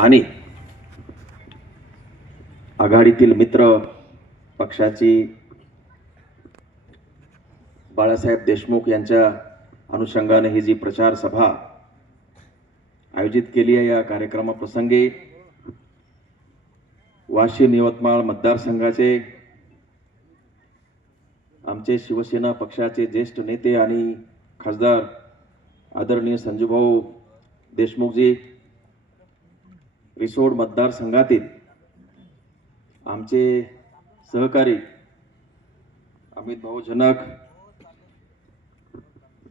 आणि आघाडीतील मित्र पक्षाची बाळासाहेब देशमुख यांच्या अनुषंगाने ही जी प्रचार सभा आयोजित केली आहे या कार्यक्रमाप्रसंगी वाशिम यवतमाळ मतदारसंघाचे आमचे शिवसेना पक्षाचे ज्येष्ठ नेते आणि खासदार आदरणीय संजूभाऊ देशमुखजी रिसोड मतदारसंघातील आमचे सहकारी अमित भाऊ जनक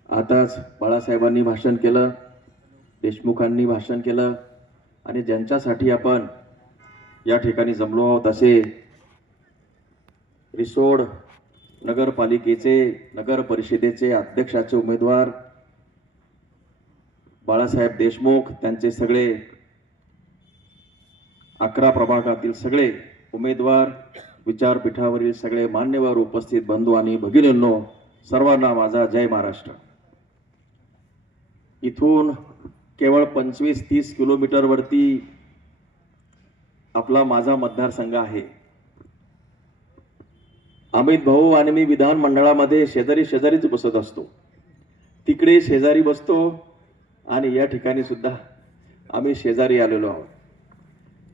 आताच बाळासाहेबांनी भाषण केलं देशमुखांनी भाषण केलं आणि ज्यांच्यासाठी आपण या ठिकाणी जमलो आहोत असे रिसोड नगरपालिकेचे नगर परिषदेचे अध्यक्षाचे उमेदवार बाळासाहेब देशमुख त्यांचे सगळे अकरा प्रभागातील सगळे उमेदवार विचारपीठावरील सगळे मान्यवर उपस्थित बंधू आणि भगिनींनो सर्वांना माझा जय महाराष्ट्र. इथून केवळ पंचवीस तीस किलोमीटरवरती आपला माझा मतदारसंघ आहे. अमित भाऊ आणि मी विधानमंडळामध्ये शेजारी शेजारीच बसत असतो. तिकडे शेजारी बसतो आणि या ठिकाणी सुद्धा आम्ही शेजारी आलेलो आहोत.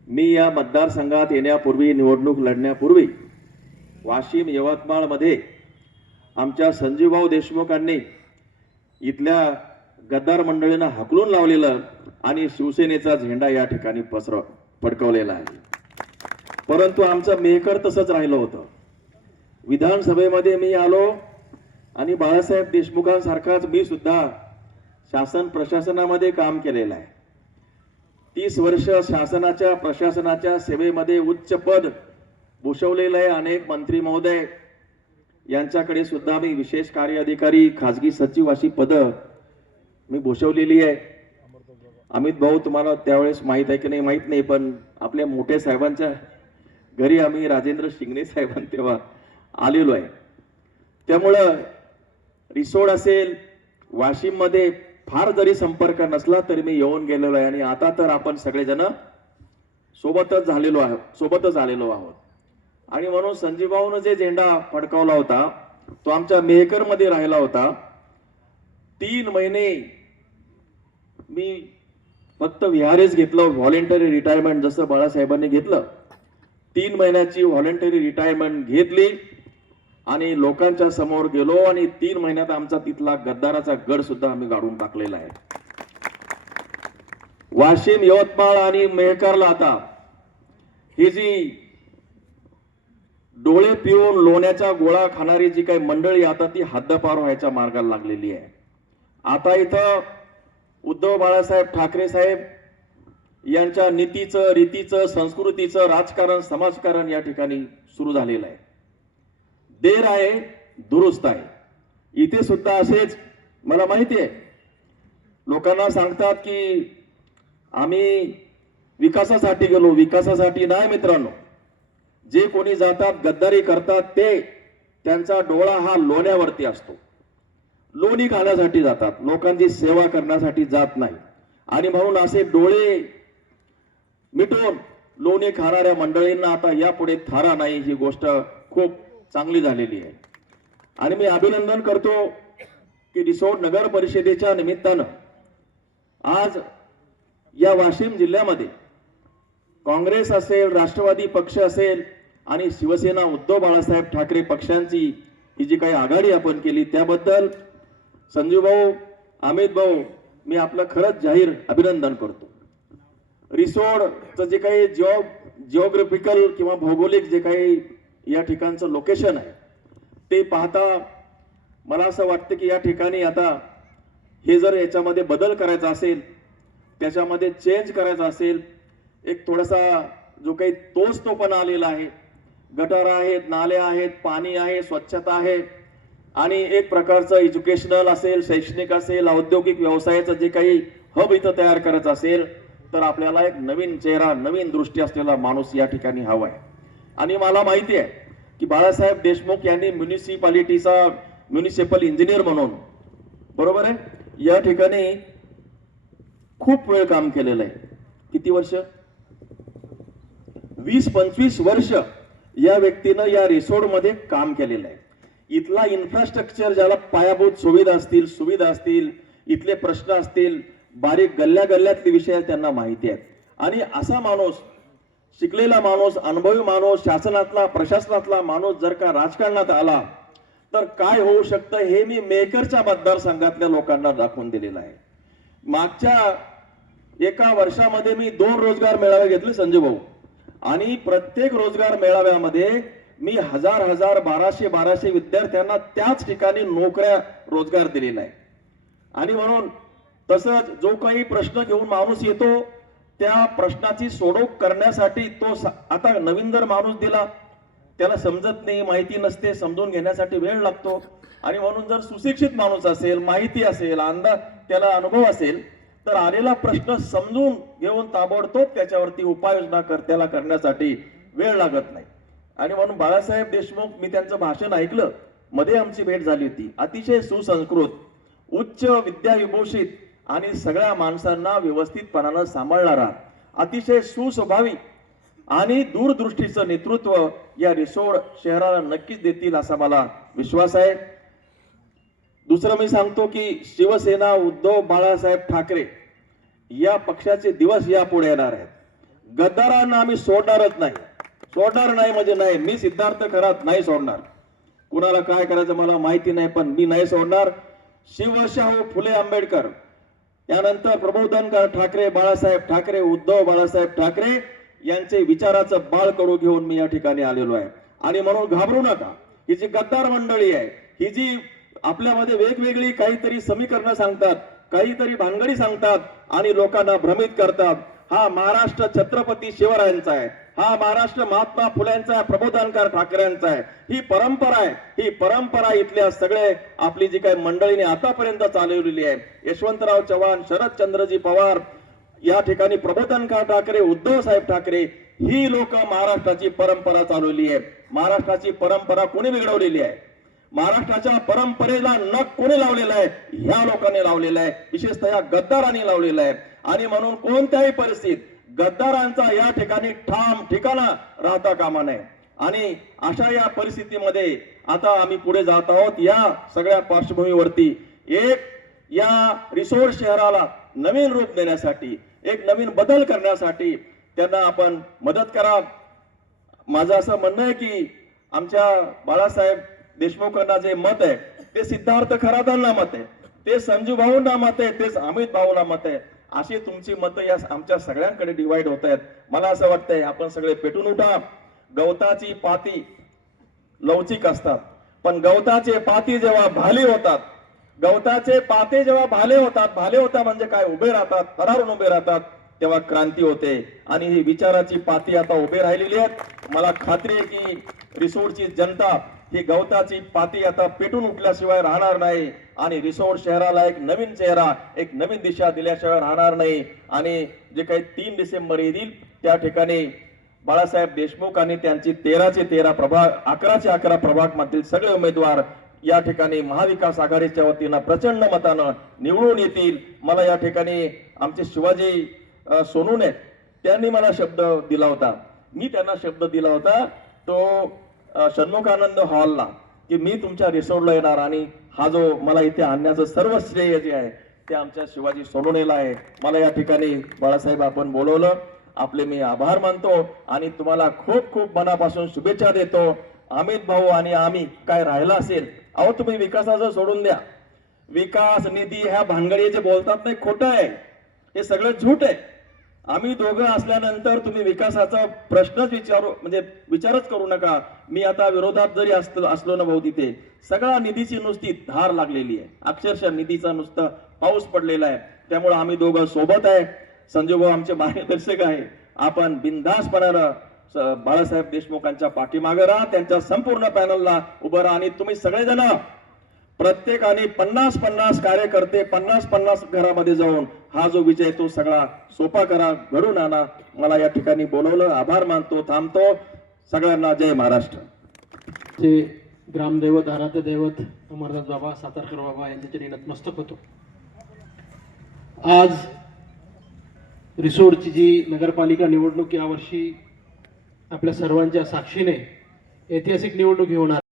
मी या मतदारसंघात येण्यापूर्वी निवडणूक लढण्यापूर्वी वाशिम यवतमाळमध्ये आमच्या संजीवभाऊ देशमुखांनी इथल्या गद्दार मंडळीनं हकलून लावलेलं आणि शिवसेनेचा झेंडा या ठिकाणी पसर फडकवलेला आहे. परंतु आमचं मेहकर तसंच राहिलं होतं. विधानसभेमध्ये मी आलो आणि बाळासाहेब देशमुखांसारखाच मी सुद्धा शासन प्रशासनामध्ये काम केलेलं आहे. तीस वर्ष शासनाच्या प्रशासनाच्या सेवेमध्ये उच्च पद भूषवलेलं आहे अनेक मंत्री महोदय. यांच्याकडे सुद्धा मी विशेष कार्य अधिकारी खाजगी सचिव अशी पदं मी भूषवलेली आहे. अमित भाऊ तुम्हाला त्यावेळेस माहीत आहे की नाही? माहीत नाही पण आपल्या मोठ्या साहेबांच्या घरी आम्ही राजेंद्र शिंगणे साहेबां तेव्हा आलेलो आहे. त्यामुळं रिसोड असेल वाशिममध्ये फार जरी संपर्क नसला तरी मी येऊन गेलेलो आहे आणि आता तर आपण सगळेजण सोबतच झालेलो आहोत सोबतच आलेलो आहोत. आणि म्हणून संजीवभाऊनं जे झेंडा फडकावला होता तो आमच्या मेहकरमध्ये राहिला होता. तीन महिने मी फक्त विहारेच घेतलं व्हॉलेंटरी रिटायरमेंट जसं बाळासाहेबांनी घेतलं तीन महिन्याची व्हॉलेंटरी रिटायरमेंट घेतली. आणि लोकांच्या समोर गेलो आणि तीन महिन्यात आमचा तिथला गद्दाराचा गड सुद्धा आम्ही गाडून टाकलेला आहे. वाशिम यवतमाळ आणि मेहकारला आता ही जी डोळे पिऊन लोण्याचा गोळा खाणारी जी काही मंडळी आता ती हद्दपार व्हायच्या मार्गाला लागलेली आहे. आता इथं उद्धव बाळासाहेब ठाकरे साहेब यांच्या नीतीचं रीतीचं संस्कृतीचं राजकारण समाजकारण या ठिकाणी सुरू झालेलं आहे. देर आहे दुरुस्त आहे. इथे सुद्धा असेच मला माहिती आहे. लोकांना सांगतात की आम्ही विकासासाठी गेलो विकासासाठी नाही मित्रांनो. जे कोणी जातात गद्दारी करतात ते त्यांचा डोळा हा लोण्यावरती असतो. लोणी खाण्यासाठी जातात लोकांची सेवा करण्यासाठी जात नाही. आणि म्हणून असे डोळे मिटून लोणी खाणाऱ्या मंडळींना आता यापुढे थारा नाही ही गोष्ट खूप चांगली झालेली आहे. आणि मी अभिनंदन करतो की रिसोड नगर परिषदेच्या निमित्तानं आज या वाशिम जिल्ह्यामध्ये काँग्रेस असेल राष्ट्रवादी पक्ष असेल आणि शिवसेना उद्धव बाळासाहेब ठाकरे पक्षांची ही जी काही आघाडी आपण केली त्याबद्दल संजूभाऊ अमित भाऊ मी आपलं खरंच जाहीर अभिनंदन करतो. रिसोडचं जे काही जिओ जिओग्राफिकल किंवा भौगोलिक जे काही या ठिकाणचं लोकेशन आहे. ते पाहता मला असं वाटतं की या ठिकाणी आता हे जर याच्यामध्ये बदल करायचा असेल त्याच्यामध्ये चेंज करायचा असेल एक थोडासा जो काही तोच तो पण आलेला आहे. गटार आहेत नाले आहेत पाणी आहे स्वच्छता आहे आणि एक प्रकारचं एज्युकेशनल असेल शैक्षणिक असेल औद्योगिक व्यवसायाचं जे काही हब इथं तयार करायचं असेल तर आपल्याला एक नवीन चेहरा नवीन दृष्टी असलेला माणूस या ठिकाणी हवा आहे. आणि मला माहिती आहे की बाळासाहेब देशमुख यांनी म्युनिसिपालिटीचा म्युनिसिपल इंजिनियर म्हणून बरोबर आहे? या ठिकाणी खूप वेळ काम केलेलं आहे. किती वर्ष? वीस पंचवीस वर्ष या व्यक्तीनं या रिसोर्टमध्ये काम केलेलं आहे. इथला इन्फ्रास्ट्रक्चर ज्याला पायाभूत सुविधा असतील सुविधा असतील इथले प्रश्न असतील बारीक गल्ल्या गल्ल्यातले विषय त्यांना माहिती आहेत. आणि असा माणूस शिकलेला माणूस अनुभवी माणूस शासनातला प्रशासनातला माणूस जर का राजकारणात आला तर काय होऊ शकतं हे मी मेकरच्या मतदारसंघातल्या लोकांना दाखवून दिलेलं आहे. मागच्या एका वर्षामध्ये मी दोन रोजगार मेळावे घेतले संजय भाऊ. आणि प्रत्येक रोजगार मेळाव्यामध्ये मी हजार हजार बाराशे बाराशे विद्यार्थ्यांना त्याच ठिकाणी नोकऱ्या रोजगार दिलेला आहे आणि म्हणून तसंच जो काही प्रश्न घेऊन माणूस येतो त्या प्रश्नाची सोडवणूक करण्यासाठी तो आता नवीन जर माणूस दिला त्याला समजत नाही माहिती नसते समजून घेण्यासाठी वेळ लागतो. आणि म्हणून जर सुशिक्षित माणूस असेल माहिती असेल अंदाज त्याला अनुभव असेल तर आलेला प्रश्न समजून घेऊन ताबडतोब त्याच्यावरती उपाययोजना करत्याला करण्यासाठी वेळ लागत नाही. आणि म्हणून बाळासाहेब देशमुख मी त्यांचं भाषण ऐकलं मध्ये आमची भेट झाली होती. अतिशय सुसंस्कृत उच्च विद्याविभूषित आणि सगळ्या माणसांना व्यवस्थितपणानं सांभाळणारा अतिशय सुस्वभावी आणि दूरदृष्टीचं नेतृत्व या रिसोड शहराला नक्कीच देतील असा मला विश्वास आहे. दुसरं मी सांगतो की शिवसेना उद्धव बाळासाहेब ठाकरे या पक्षाचे दिवस या पुढे येणार आहेत. गद्दारांना आम्ही सोडणारच नाही. सोडणार नाही म्हणजे नाही. मी सिद्धार्थ खरात नाही सोडणार. कुणाला काय करायचं मला माहिती नाही पण मी नाही सोडणार. शिवशाहू फुले आंबेडकर त्यानंतर प्रबोधनकर ठाकरे बाळासाहेब ठाकरे उद्धव बाळासाहेब ठाकरे यांचे विचाराचं बाळ कडू घेऊन मी या ठिकाणी आलेलो आहे. आणि म्हणून घाबरू नका. ही जी गद्दार मंडळी आहे ही जी आपल्यामध्ये वेगवेगळी काहीतरी समीकरणं सांगतात काहीतरी भानगडी सांगतात आणि लोकांना भ्रमित करतात हा महाराष्ट्र छत्रपती शिवरायांचा आहे. हा महाराष्ट्र महात्मा फुल्यांचा आहे प्रबोधनकार ठाकरेंचा आहे. ही परंपरा आहे. ही परंपरा इथल्या सगळे आपली जी काही मंडळीने आतापर्यंत चालवलेली आहे. यशवंतराव चव्हाण शरदचंद्रजी पवार या ठिकाणी प्रबोधनकार ठाकरे उद्धव साहेब ठाकरे ही लोक महाराष्ट्राची परंपरा चालवली आहे. महाराष्ट्राची परंपरा कोणी बिघडवलेली आहे? महाराष्ट्राच्या परंपरेला नख कोणी लावलेला आहे? ह्या लोकांनी लावलेला आहे. विशेषतः या गद्दारांनी लावलेला आहे. आणि म्हणून कोणत्याही परिस्थितीत गद्दारांचा या ठिकाणी ठाम ठिकाणा राहता कामा नये. आणि अशा या परिस्थितीमध्ये आता आम्ही पुढे जात आहोत. या सगळ्या पार्श्वभूमीवरती एक या रिसोड शहराला नवीन रूप देण्यासाठी एक नवीन बदल करण्यासाठी त्यांना आपण मदत करा माझं असं म्हणणं आहे की आमच्या बाळासाहेब देशमुखांना जे मत आहे ते सिद्धार्थ खरातांना मत आहे ते संजू भाऊंना मत आहे तेच अमित भाऊला मत आहे. अशी तुमची मतं या आमच्या सगळ्यांकडे डिवाइड होत आहेत. मला असं वाटतंय आपण सगळे पेटून उठा. गवताची पाती लवचिक असतात. पण गवताचे पाती जेव्हा भाले होतात गवताचे पाते जेव्हा भाले होतात भाले होता म्हणजे काय? उभे राहतात थरारून उभे राहतात तेव्हा क्रांती होते. आणि ही विचाराची पाती आता उभे राहिलेली आहेत. मला खात्री आहे की रिसोडची जनता ही गवताची पाती आता पेटून उठल्याशिवाय राहणार नाही आणि रिसोड शहराला एक नवीन चेहरा एक नवीन दिशा दिल्याशिवाय राहणार नाही. आणि जे काही तीन डिसेंबर येतील त्या ठिकाणी बाळासाहेब देशमुख आणि त्यांची तेराचे तेरा प्रभाग अकराचे अकरा प्रभाग मधील सगळे उमेदवार या ठिकाणी महाविकास आघाडीच्या वतीनं प्रचंड मतानं निवडून येतील. मला या ठिकाणी आमचे शिवाजी सोनून आहेत त्यांनी मला शब्द दिला होता. मी त्यांना शब्द दिला होता तो षण्मुखानंद हॉलला की मी तुमच्या रिसोर्टला येणार आणि हा जो मला इथे आणण्याचं सर्व श्रेय जे आहे ते आमच्या शिवाजी सोनवणेला आहे. मला या ठिकाणी बाळासाहेब आपण बोलवलं. आपले मी आभार मानतो आणि तुम्हाला खूप खूप मनापासून शुभेच्छा देतो. अमित भाऊ आणि आम्ही काय राहिलं असेल अहो तुम्ही विकासाचं सोडून द्या. विकास निधी ह्या भानगडी जे बोलतात नाही खोटं आहे. हे सगळं झूट आहे. आम्ही दोघं असल्यानंतर तुम्ही विकासाचा प्रश्नच विचारू म्हणजे विचारच करू नका. मी आता विरोधात जरी असलो असलो ना भाऊ तिथे सगळा निधीची नुसती धार लागलेली आहे. अक्षरशः निधीचा नुसता पाऊस पडलेला आहे. त्यामुळे आम्ही दोघं सोबत आहे. संजय भाऊ आमचे मार्गदर्शक आहे. आपण बिनधास्तपणानं बाळासाहेब देशमुखांच्या पाठीमागे राहा. त्यांच्या संपूर्ण पॅनलला उभं राहा आणि तुम्ही सगळेजण प्रत्येकाने पन्नास पन्नास कार्यकर्ते पन्नास पन्नास घरामध्ये जाऊन हा जो विजय तो सगळा सोपा करा घडून आणा मला या ठिकाणी बोलवलं आभार मानतो थांबतो. सगळ्यांना जय महाराष्ट्र. ग्रामदैवत आराध्य दैवत अमरदास बाबा सातारकर बाबा यांच्या नतमस्तक होतो. आज रिसोडची जी नगरपालिका निवडणूक यावर्षी आपल्या सर्वांच्या साक्षीने ऐतिहासिक निवडणूक घेऊन होणार.